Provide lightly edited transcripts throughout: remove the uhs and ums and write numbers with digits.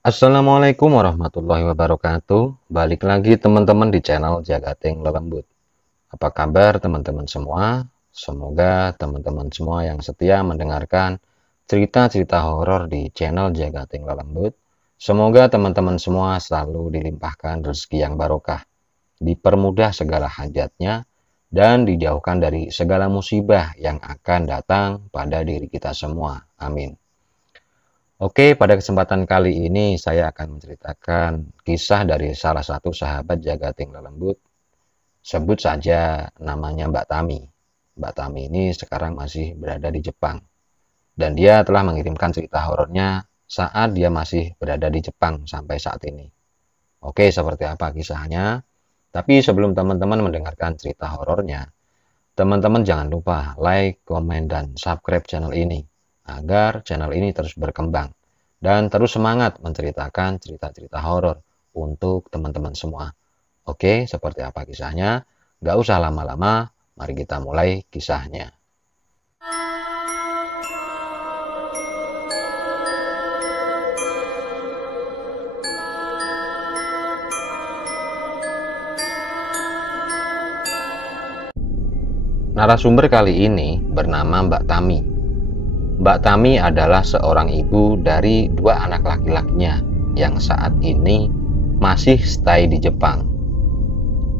Assalamualaikum warahmatullahi wabarakatuh. Balik lagi teman-teman di channel Jagating Lelembut. Apa kabar teman-teman semua? Semoga teman-teman semua yang setia mendengarkan cerita-cerita horor di channel Jagating Lelembut. Semoga teman-teman semua selalu dilimpahkan rezeki yang barokah, dipermudah segala hajatnya, dan dijauhkan dari segala musibah yang akan datang pada diri kita semua. Amin. Oke, pada kesempatan kali ini saya akan menceritakan kisah dari salah satu sahabat Jagating Lelembut. Sebut saja namanya Mbak Tami. Mbak Tami ini sekarang masih berada di Jepang. Dan dia telah mengirimkan cerita horornya saat dia masih berada di Jepang sampai saat ini. Oke, seperti apa kisahnya? Tapi sebelum teman-teman mendengarkan cerita horornya, teman-teman jangan lupa like, komen, dan subscribe channel ini agar channel ini terus berkembang dan terus semangat menceritakan cerita-cerita horor untuk teman-teman semua. Oke, seperti apa kisahnya? Gak usah lama-lama, mari kita mulai kisahnya. Narasumber kali ini bernama Mbak Tami. Mbak Tami adalah seorang ibu dari dua anak laki-lakinya yang saat ini masih stay di Jepang.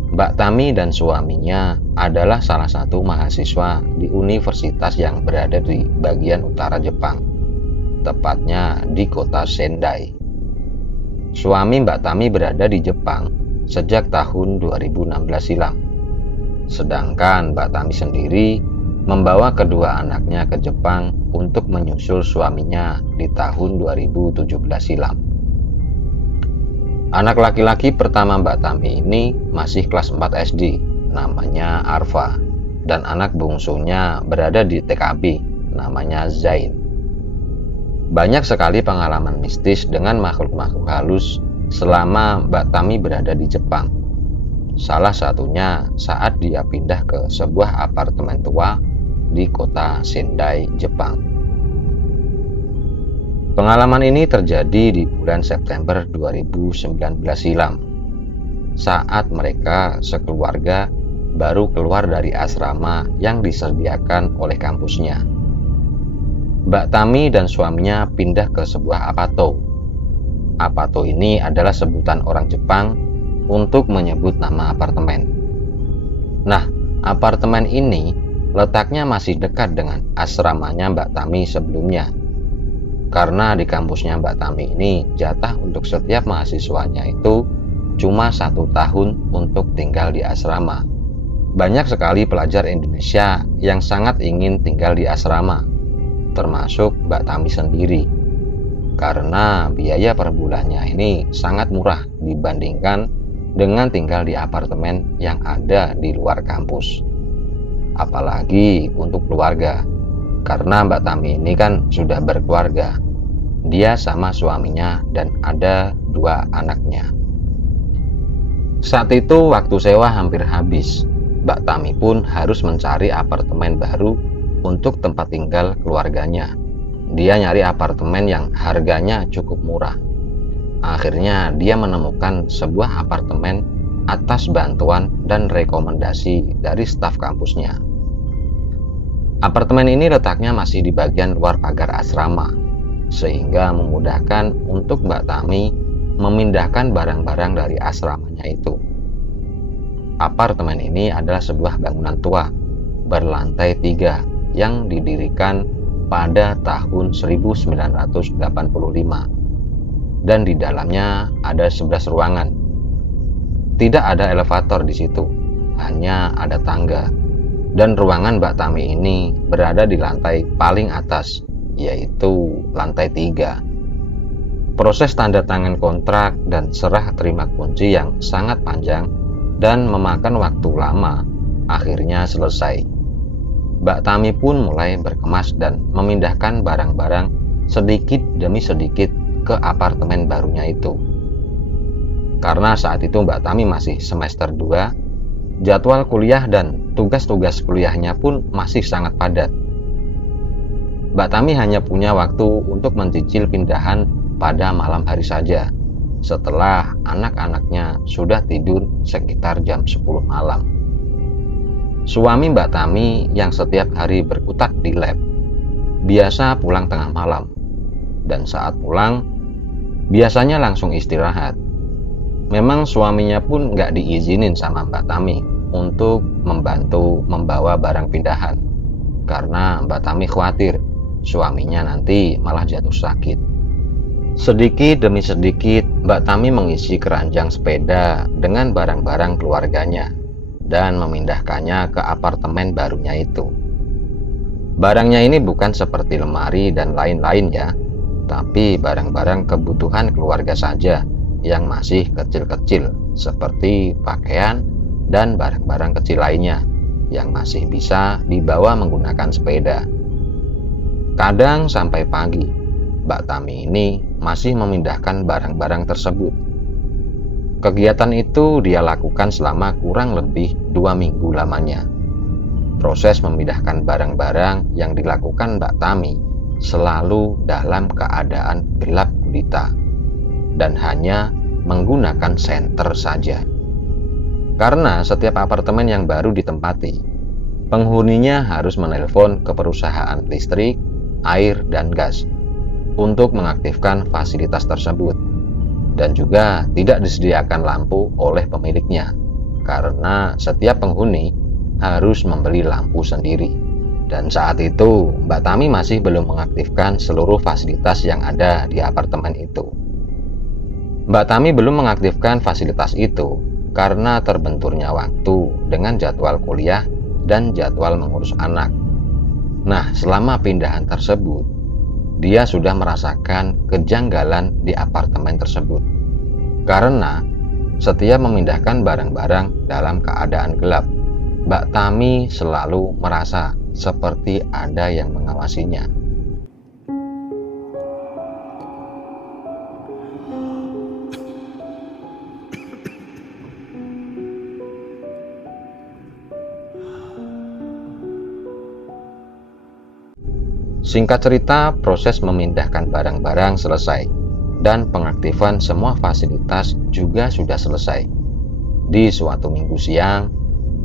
Mbak Tami dan suaminya adalah salah satu mahasiswa di universitas yang berada di bagian utara Jepang, tepatnya di kota Sendai. Suami Mbak Tami berada di Jepang sejak tahun 2016 silam. Sedangkan Mbak Tami sendiri membawa kedua anaknya ke Jepang untuk menyusul suaminya di tahun 2017 silam. Anak laki-laki pertama Mbak Tami ini masih kelas 4 SD, namanya Arfa, dan anak bungsunya berada di TKB, namanya Zain. Banyak sekali pengalaman mistis dengan makhluk-makhluk halus selama Mbak Tami berada di Jepang. Salah satunya saat dia pindah ke sebuah apartemen tua di kota Sendai, Jepang. Pengalaman ini terjadi di bulan September 2019 silam, saat mereka sekeluarga baru keluar dari asrama yang disediakan oleh kampusnya. Mbak Tami dan suaminya pindah ke sebuah apato. Apato ini adalah sebutan orang Jepang untuk menyebut nama apartemen. Nah, apartemen ini letaknya masih dekat dengan asramanya Mbak Tami sebelumnya. Karena di kampusnya Mbak Tami ini jatah untuk setiap mahasiswanya itu cuma 1 tahun untuk tinggal di asrama. Banyak sekali pelajar Indonesia yang sangat ingin tinggal di asrama, termasuk Mbak Tami sendiri. Karena biaya per bulannya ini sangat murah dibandingkan dengan tinggal di apartemen yang ada di luar kampus. Apalagi untuk keluarga, karena Mbak Tami ini kan sudah berkeluarga. Dia sama suaminya dan ada 2 anaknya. Saat itu waktu sewa hampir habis. Mbak Tami pun harus mencari apartemen baru untuk tempat tinggal keluarganya. Dia nyari apartemen yang harganya cukup murah. Akhirnya dia menemukan sebuah apartemen atas bantuan dan rekomendasi dari staf kampusnya. Apartemen ini letaknya masih di bagian luar pagar asrama, sehingga memudahkan untuk Mbak Tami memindahkan barang-barang dari asramanya itu. Apartemen ini adalah sebuah bangunan tua berlantai 3 yang didirikan pada tahun 1985, dan di dalamnya ada 11 ruangan. Tidak ada elevator di situ, hanya ada tangga. Dan ruangan Mbak Tami ini berada di lantai paling atas, yaitu lantai 3. Proses tanda tangan kontrak dan serah terima kunci yang sangat panjang dan memakan waktu lama akhirnya selesai. Mbak Tami pun mulai berkemas dan memindahkan barang-barang sedikit demi sedikit ke apartemen barunya itu. Karena saat itu Mbak Tami masih semester 2, jadwal kuliah dan tugas-tugas kuliahnya pun masih sangat padat. Mbak Tami hanya punya waktu untuk mencicil pindahan pada malam hari saja, setelah anak-anaknya sudah tidur sekitar jam 10 malam. Suami Mbak Tami yang setiap hari berkutat di lab, biasa pulang tengah malam, dan saat pulang, biasanya langsung istirahat. Memang suaminya pun nggak diizinin sama Mbak Tami untuk membantu membawa barang pindahan, karena Mbak Tami khawatir suaminya nanti malah jatuh sakit. Sedikit demi sedikit, Mbak Tami mengisi keranjang sepeda dengan barang-barang keluarganya dan memindahkannya ke apartemen barunya itu. Barangnya ini bukan seperti lemari dan lain-lain ya, tapi barang-barang kebutuhan keluarga saja yang masih kecil-kecil, seperti pakaian dan barang-barang kecil lainnya yang masih bisa dibawa menggunakan sepeda. Kadang sampai pagi, Mbak Tami ini masih memindahkan barang-barang tersebut. Kegiatan itu dia lakukan selama kurang lebih 2 minggu lamanya. Proses memindahkan barang-barang yang dilakukan Mbak Tami selalu dalam keadaan gelap gulita dan hanya menggunakan senter saja. Karena setiap apartemen yang baru ditempati, penghuninya harus menelpon ke perusahaan listrik, air, dan gas untuk mengaktifkan fasilitas tersebut, dan juga tidak disediakan lampu oleh pemiliknya karena setiap penghuni harus membeli lampu sendiri. Dan saat itu Mbak Tami masih belum mengaktifkan seluruh fasilitas yang ada di apartemen itu. Mbak Tami belum mengaktifkan fasilitas itu karena terbenturnya waktu dengan jadwal kuliah dan jadwal mengurus anak. Nah, selama pindahan tersebut, dia sudah merasakan kejanggalan di apartemen tersebut. Karena setiap memindahkan barang-barang dalam keadaan gelap, Mbak Tami selalu merasa seperti ada yang mengawasinya. Singkat cerita, proses memindahkan barang-barang selesai dan pengaktifan semua fasilitas juga sudah selesai. Di suatu minggu siang,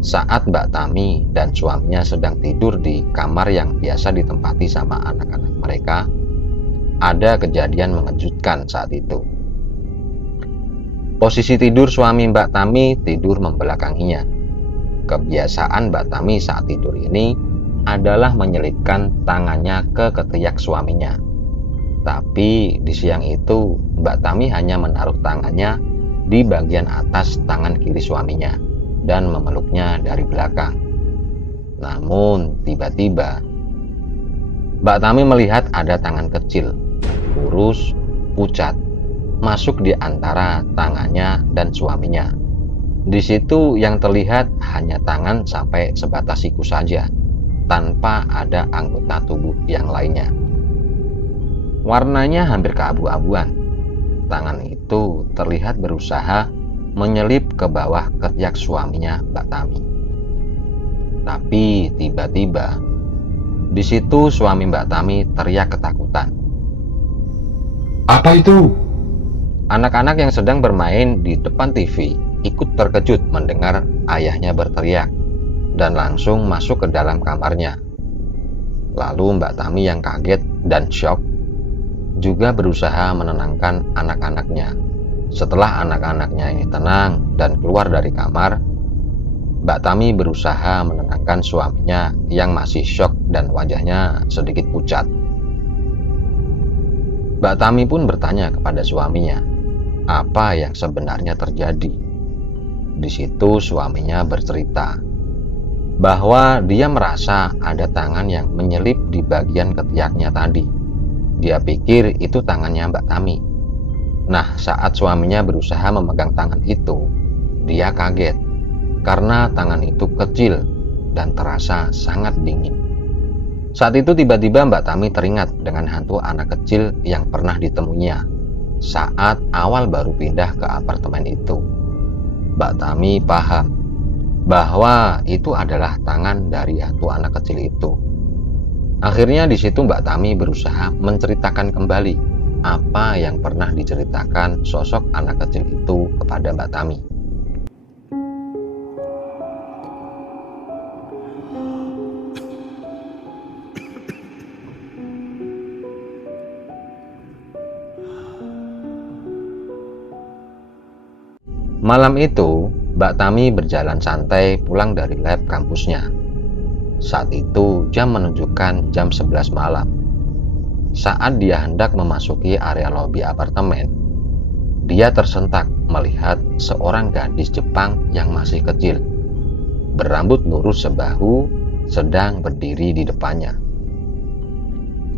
saat Mbak Tami dan suaminya sedang tidur di kamar yang biasa ditempati sama anak-anak mereka, ada kejadian mengejutkan saat itu. Posisi tidur suami Mbak Tami tidur membelakanginya. Kebiasaan Mbak Tami saat tidur ini adalah menyelipkan tangannya ke ketiak suaminya. Tapi di siang itu, Mbak Tami hanya menaruh tangannya di bagian atas tangan kiri suaminya dan memeluknya dari belakang. Namun tiba-tiba Mbak Tami melihat ada tangan kecil, kurus, pucat, masuk di antara tangannya dan suaminya. Di situ yang terlihat hanya tangan sampai sebatas siku saja, tanpa ada anggota tubuh yang lainnya. Warnanya hampir keabu-abuan. Tangan itu terlihat berusaha menyelip ke bawah ketiak suaminya Mbak Tami. Tapi tiba-tiba di situ suami Mbak Tami teriak ketakutan. Apa itu? Anak-anak yang sedang bermain di depan TV ikut terkejut mendengar ayahnya berteriak dan langsung masuk ke dalam kamarnya. Lalu Mbak Tami yang kaget dan syok juga berusaha menenangkan anak-anaknya. Setelah anak-anaknya ini tenang dan keluar dari kamar, Mbak Tami berusaha menenangkan suaminya yang masih syok dan wajahnya sedikit pucat. Mbak Tami pun bertanya kepada suaminya, apa yang sebenarnya terjadi. Di situ suaminya bercerita bahwa dia merasa ada tangan yang menyelip di bagian ketiaknya tadi. Dia pikir itu tangannya Mbak Tami. Nah, saat suaminya berusaha memegang tangan itu, dia kaget karena tangan itu kecil dan terasa sangat dingin. Saat itu tiba-tiba Mbak Tami teringat dengan hantu anak kecil yang pernah ditemuinya saat awal baru pindah ke apartemen itu. Mbak Tami paham bahwa itu adalah tangan dari hantu anak kecil itu. Akhirnya di situ Mbak Tami berusaha menceritakan kembali apa yang pernah diceritakan sosok anak kecil itu kepada Mbak Tami. Malam itu, Mbak Tami berjalan santai pulang dari lab kampusnya. Saat itu jam menunjukkan jam 11 malam. Saat dia hendak memasuki area lobi apartemen, dia tersentak melihat seorang gadis Jepang yang masih kecil, berambut lurus sebahu, sedang berdiri di depannya.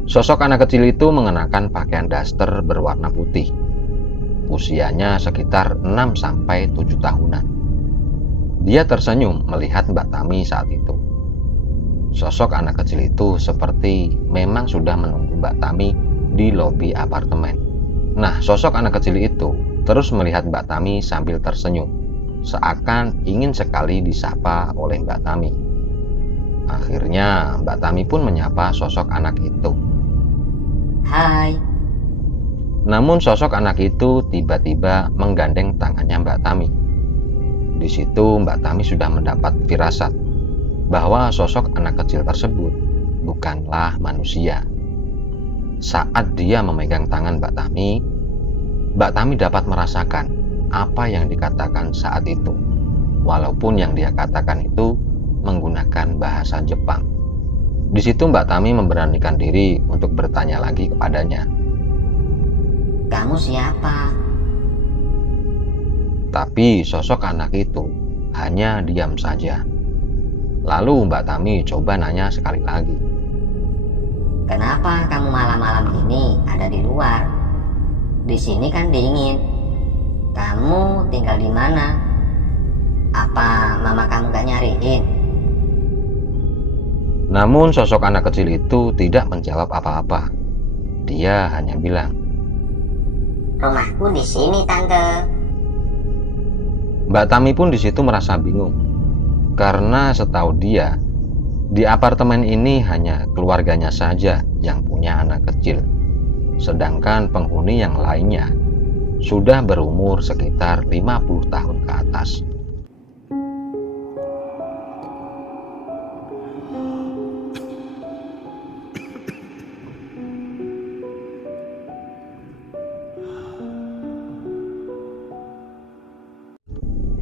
Sosok anak kecil itu mengenakan pakaian daster berwarna putih. Usianya sekitar 6-7 tahunan. Dia tersenyum melihat Mbak Tami saat itu. Sosok anak kecil itu seperti memang sudah menunggu Mbak Tami di lobi apartemen. Nah, sosok anak kecil itu terus melihat Mbak Tami sambil tersenyum, seakan ingin sekali disapa oleh Mbak Tami. Akhirnya Mbak Tami pun menyapa sosok anak itu. Hai. Namun sosok anak itu tiba-tiba menggandeng tangannya Mbak Tami. Di situ Mbak Tami sudah mendapat firasat bahwa sosok anak kecil tersebut bukanlah manusia. Saat dia memegang tangan Mbak Tami dapat merasakan apa yang dikatakan saat itu, walaupun yang dia katakan itu menggunakan bahasa Jepang. Di situ Mbak Tami memberanikan diri untuk bertanya lagi kepadanya. Kamu siapa? Tapi sosok anak itu hanya diam saja. Lalu Mbak Tami coba nanya sekali lagi. Kenapa kamu malam-malam ini ada di luar? Di sini kan dingin. Kamu tinggal di mana? Apa mama kamu gak nyariin? Namun sosok anak kecil itu tidak menjawab apa-apa. Dia hanya bilang, Rumahku di sini, Tante. Mbak Tami pun di situ merasa bingung. Karena setahu dia, di apartemen ini hanya keluarganya saja yang punya anak kecil. Sedangkan penghuni yang lainnya sudah berumur sekitar 50 tahun ke atas.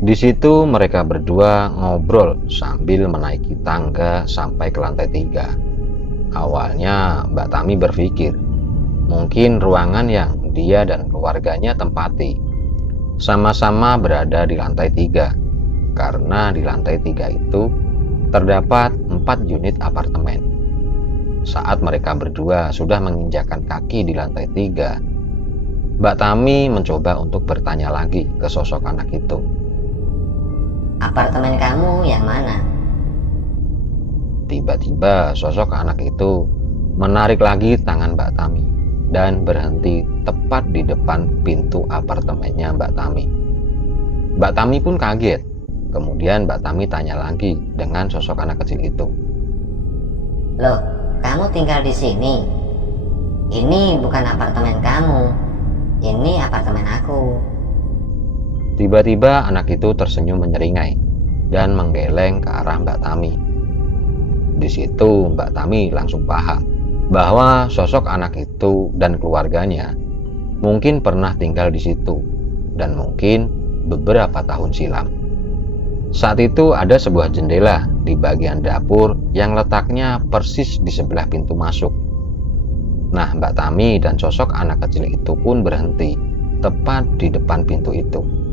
Di situ mereka berdua ngobrol sambil menaiki tangga sampai ke lantai 3. Awalnya Mbak Tami berpikir, mungkin ruangan yang dia dan keluarganya tempati sama-sama berada di lantai 3, karena di lantai 3 itu terdapat 4 unit apartemen. Saat mereka berdua sudah menginjakkan kaki di lantai 3, Mbak Tami mencoba untuk bertanya lagi ke sosok anak itu. Apartemen kamu yang mana? Tiba-tiba sosok anak itu menarik lagi tangan Mbak Tami dan berhenti tepat di depan pintu apartemennya Mbak Tami. Mbak Tami pun kaget. Kemudian Mbak Tami tanya lagi dengan sosok anak kecil itu. Loh, kamu tinggal di sini? Ini bukan apartemen kamu. Ini apartemen aku. Tiba-tiba anak itu tersenyum menyeringai dan menggeleng ke arah Mbak Tami. Di situ Mbak Tami langsung paham bahwa sosok anak itu dan keluarganya mungkin pernah tinggal di situ dan mungkin beberapa tahun silam. Saat itu ada sebuah jendela di bagian dapur yang letaknya persis di sebelah pintu masuk. Nah, Mbak Tami dan sosok anak kecil itu pun berhenti tepat di depan pintu itu.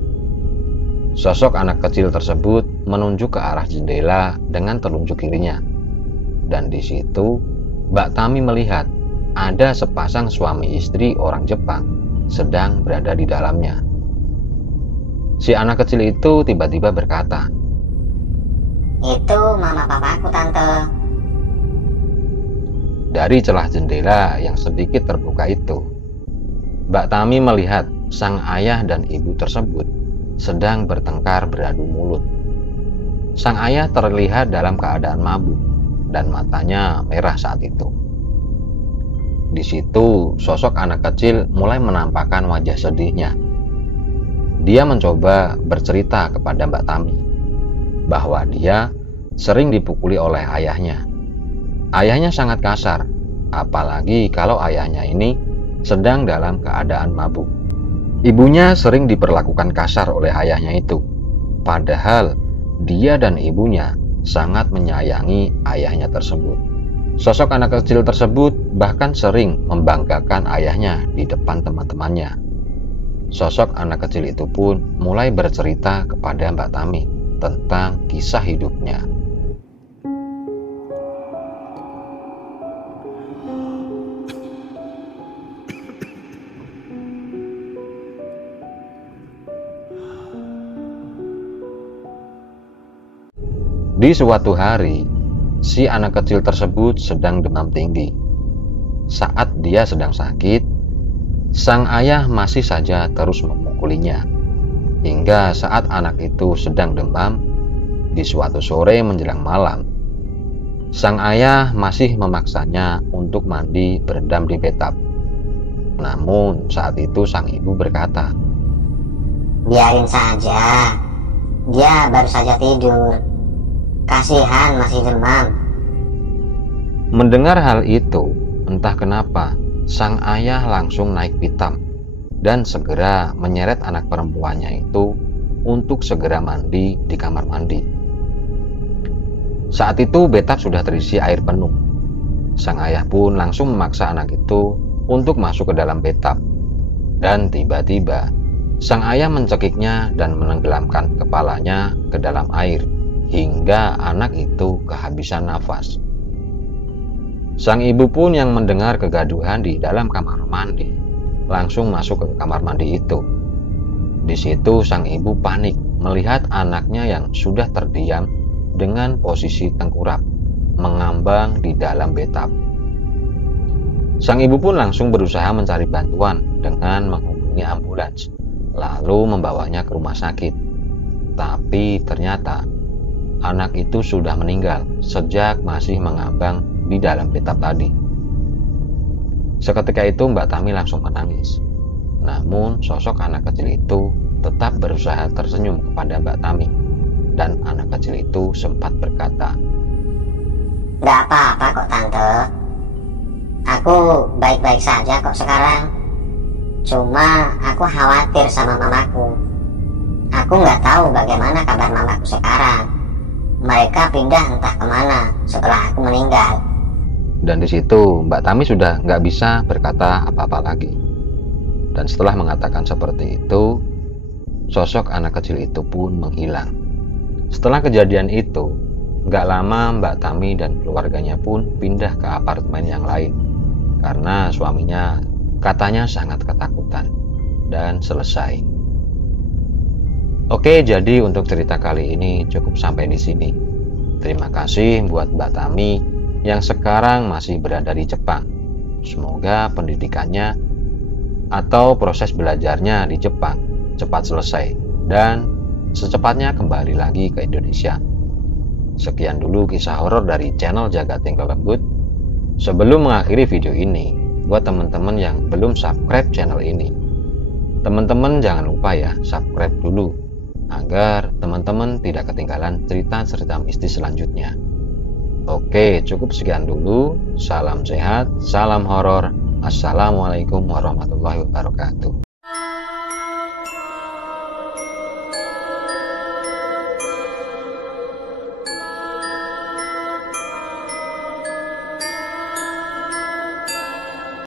Sosok anak kecil tersebut menunjuk ke arah jendela dengan telunjuk kirinya. Dan di situ Mbak Tami melihat ada sepasang suami istri orang Jepang sedang berada di dalamnya. Si anak kecil itu tiba-tiba berkata, Itu mama papaku, Tante. Dari celah jendela yang sedikit terbuka itu, Mbak Tami melihat sang ayah dan ibu tersebut sedang bertengkar beradu mulut. Sang ayah terlihat dalam keadaan mabuk dan matanya merah saat itu. Di situ sosok anak kecil mulai menampakkan wajah sedihnya. Dia mencoba bercerita kepada Mbak Tami bahwa dia sering dipukuli oleh ayahnya. Ayahnya sangat kasar, apalagi kalau ayahnya ini sedang dalam keadaan mabuk. Ibunya sering diperlakukan kasar oleh ayahnya itu, padahal dia dan ibunya sangat menyayangi ayahnya tersebut. Sosok anak kecil tersebut bahkan sering membanggakan ayahnya di depan teman-temannya. Sosok anak kecil itu pun mulai bercerita kepada Mbak Tami tentang kisah hidupnya. Di suatu hari, si anak kecil tersebut sedang demam tinggi. Saat dia sedang sakit, sang ayah masih saja terus memukulinya. Hingga saat anak itu sedang demam, di suatu sore menjelang malam, sang ayah masih memaksanya untuk mandi berendam di bathtub. Namun saat itu sang ibu berkata, "Biarin saja, dia baru saja tidur. Kasihan masih demam." Mendengar hal itu, entah kenapa sang ayah langsung naik pitam dan segera menyeret anak perempuannya itu untuk segera mandi di kamar mandi. Saat itu bathtub sudah terisi air penuh. Sang ayah pun langsung memaksa anak itu untuk masuk ke dalam bathtub. Dan tiba-tiba sang ayah mencekiknya dan menenggelamkan kepalanya ke dalam air hingga anak itu kehabisan nafas. Sang ibu pun yang mendengar kegaduhan di dalam kamar mandi langsung masuk ke kamar mandi itu. Di situ sang ibu panik melihat anaknya yang sudah terdiam dengan posisi tengkurap mengambang di dalam bathtub. Sang ibu pun langsung berusaha mencari bantuan dengan menghubungi ambulans lalu membawanya ke rumah sakit. Tapi ternyata anak itu sudah meninggal sejak masih mengambang di dalam bathtub tadi. Seketika itu Mbak Tami langsung menangis. Namun sosok anak kecil itu tetap berusaha tersenyum kepada Mbak Tami. Dan anak kecil itu sempat berkata, "Gak apa-apa kok tante. Aku baik-baik saja kok sekarang. Cuma aku khawatir sama mamaku. Aku gak tahu bagaimana kabar mamaku sekarang. Mereka pindah entah kemana setelah aku meninggal." Dan di situ Mbak Tami sudah nggak bisa berkata apa-apa lagi. Dan setelah mengatakan seperti itu, sosok anak kecil itu pun menghilang. Setelah kejadian itu, nggak lama Mbak Tami dan keluarganya pun pindah ke apartemen yang lain karena suaminya katanya sangat ketakutan dan selesai. Oke, jadi untuk cerita kali ini cukup sampai di sini. Terima kasih buat Mbak Tami yang sekarang masih berada di Jepang. Semoga pendidikannya atau proses belajarnya di Jepang cepat selesai dan secepatnya kembali lagi ke Indonesia. Sekian dulu kisah horor dari channel Jagat Tingkah Lembut. Sebelum mengakhiri video ini, buat teman-teman yang belum subscribe channel ini, teman-teman jangan lupa ya subscribe dulu agar teman-teman tidak ketinggalan cerita-cerita mistis selanjutnya. Oke, cukup sekian dulu. Salam sehat, salam horor. Assalamualaikum warahmatullahi wabarakatuh.